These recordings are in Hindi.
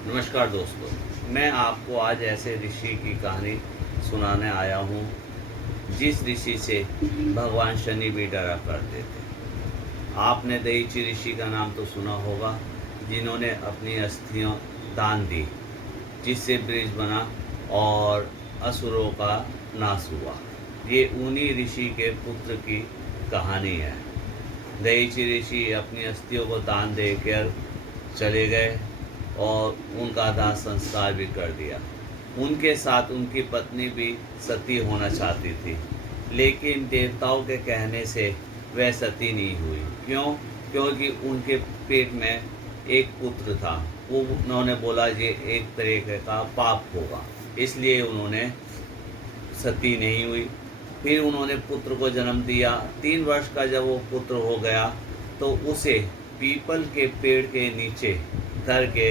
नमस्कार दोस्तों, मैं आपको आज ऐसे ऋषि की कहानी सुनाने आया हूँ जिस ऋषि से भगवान शनि भी डरा करते थे। आपने दयीची ऋषि का नाम तो सुना होगा, जिन्होंने अपनी अस्थियाँ दान दी, जिससे ब्रिज बना और असुरों का नाश हुआ। ये उन्हीं ऋषि के पुत्र की कहानी है। दयीची ऋषि अपनी अस्थियों को दान देकर चले गए और उनका दाह संस्कार भी कर दिया। उनके साथ उनकी पत्नी भी सती होना चाहती थी, लेकिन देवताओं के कहने से वह सती नहीं हुई। क्यों? क्योंकि उनके पेट में एक पुत्र था। वो उन्होंने बोला ये एक तरीके का पाप होगा, इसलिए उन्होंने सती नहीं हुई। फिर उन्होंने पुत्र को जन्म दिया। 3 वर्ष का जब वो पुत्र हो गया तो उसे पीपल के पेड़ के नीचे धर के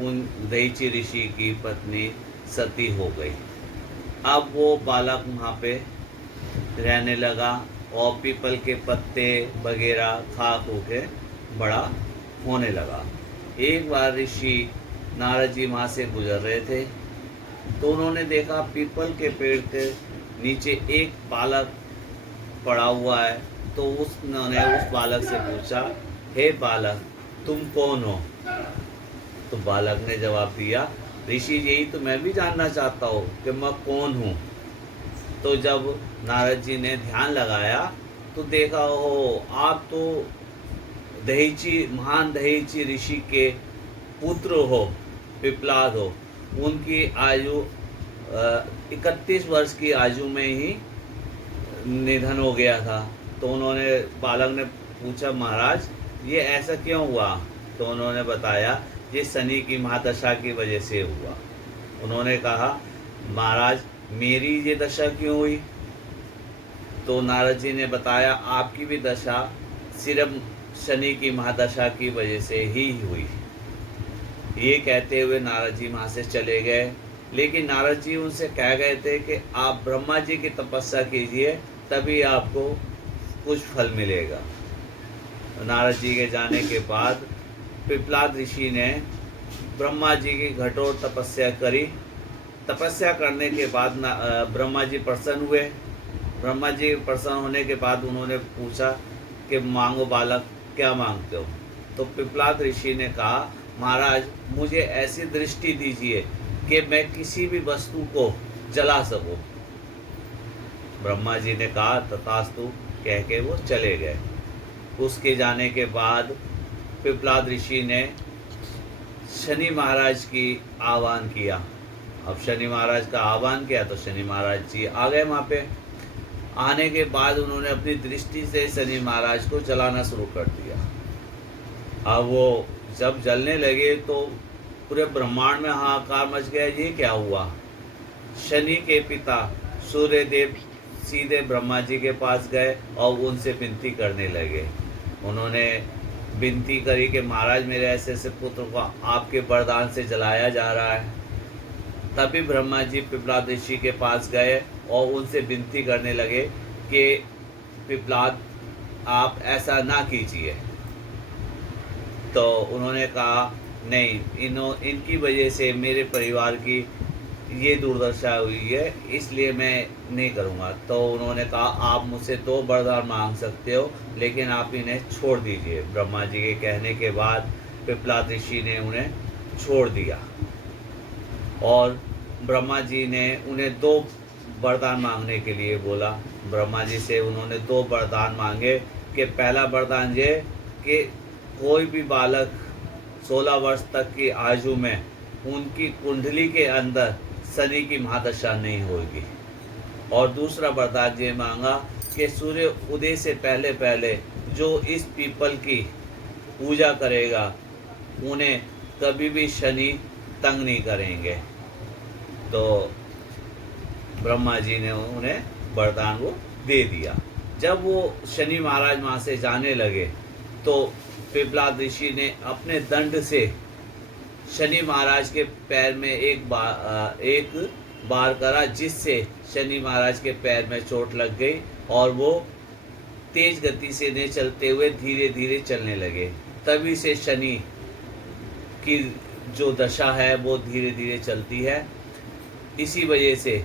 उन दयीची ऋषि की पत्नी सती हो गई। अब वो बालक वहाँ पे रहने लगा और पीपल के पत्ते वगैरह खा खो के बड़ा होने लगा। एक बार ऋषि नारद जी वहाँ से गुजर रहे थे तो उन्होंने देखा पीपल के पेड़ के नीचे एक बालक पड़ा हुआ है। तो उन्होंने उस बालक से पूछा, हे बालक, तुम कौन हो? तो बालक ने जवाब दिया, ऋषि यही तो मैं भी जानना चाहता हूँ कि मैं कौन हूँ। तो जब नारद जी ने ध्यान लगाया तो देखा, हो आप तो महान दहीची ऋषि के पुत्र हो, पिपलाद हो। उनकी आयु 31 वर्ष की आयु में ही निधन हो गया था। तो उन्होंने बालक ने पूछा, महाराज ये ऐसा क्यों हुआ? तो उन्होंने बताया, ये शनि की महादशा की वजह से हुआ। उन्होंने कहा, महाराज मेरी ये दशा क्यों हुई? तो नारद जी ने बताया, आपकी भी दशा सिर्फ शनि की महादशा की वजह से ही हुई। ये कहते हुए नारद जी वहाँ से चले गए। लेकिन नारद जी उनसे कह गए थे कि आप ब्रह्मा जी की तपस्या कीजिए, तभी आपको कुछ फल मिलेगा। नारद जी के जाने के बाद पिपलाद ऋषि ने ब्रह्मा जी की कठोर तपस्या करी। तपस्या करने के बाद ब्रह्मा जी प्रसन्न हुए। ब्रह्मा जी प्रसन्न होने के बाद उन्होंने पूछा कि मांगो बालक, क्या मांगते हो? तो पिपलाद ऋषि ने कहा, महाराज मुझे ऐसी दृष्टि दीजिए कि मैं किसी भी वस्तु को जला सकूं। ब्रह्मा जी ने कहा, तथास्तु कह के वो चले गए। उसके जाने के बाद पिपलाद ऋषि ने शनि महाराज की आह्वान किया। अब शनि महाराज का आह्वान किया तो शनि महाराज जी आ गए। वहाँ पे आने के बाद उन्होंने अपनी दृष्टि से शनि महाराज को जलाना शुरू कर दिया। अब वो जब जलने लगे तो पूरे ब्रह्मांड में हाहाकार मच गया। ये क्या हुआ? शनि के पिता सूर्यदेव सीधे ब्रह्मा जी के पास गए और उनसे विनती करने लगे। उन्होंने विनती करी कि महाराज मेरे ऐसे ऐसे पुत्र को आपके वरदान से जलाया जा रहा है। तभी ब्रह्मा जी पिपलाद ऋषि के पास गए और उनसे विनती करने लगे कि पिपलाद आप ऐसा ना कीजिए। तो उन्होंने कहा, नहीं, इनकी वजह से मेरे परिवार की ये दुर्दशा हुई है, इसलिए मैं नहीं करूँगा। तो उन्होंने कहा, आप मुझसे 2 वरदान मांग सकते हो, लेकिन आप इन्हें छोड़ दीजिए। ब्रह्मा जी के कहने के बाद पिपलाद ऋषि ने उन्हें छोड़ दिया और ब्रह्मा जी ने उन्हें 2 वरदान मांगने के लिए बोला। ब्रह्मा जी से उन्होंने 2 वरदान मांगे कि पहला वरदान ये कि कोई भी बालक 16 वर्ष तक की आयु में उनकी कुंडली के अंदर शनि की महादशा नहीं होगी। और दूसरा वरदान ये मांगा कि सूर्य उदय से पहले पहले जो इस पीपल की पूजा करेगा उन्हें कभी भी शनि तंग नहीं करेंगे। तो ब्रह्मा जी ने उन्हें वरदान वो दे दिया। जब वो शनि महाराज वहाँ से जाने लगे तो पिपलाद ऋषि ने अपने दंड से शनि महाराज के पैर में एक बार करा, जिससे शनि महाराज के पैर में चोट लग गई और वो तेज गति से नहीं चलते हुए धीरे धीरे चलने लगे। तभी से शनि की जो दशा है वो धीरे धीरे चलती है। इसी वजह से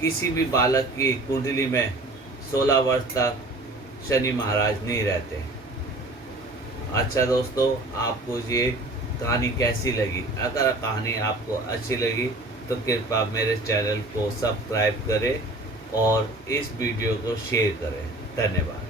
किसी भी बालक की कुंडली में 16 वर्ष तक शनि महाराज नहीं रहते। अच्छा दोस्तों, आपको ये कहानी कैसी लगी? अगर कहानी आपको अच्छी लगी तो कृपया मेरे चैनल को सब्सक्राइब करें और इस वीडियो को शेयर करें। धन्यवाद।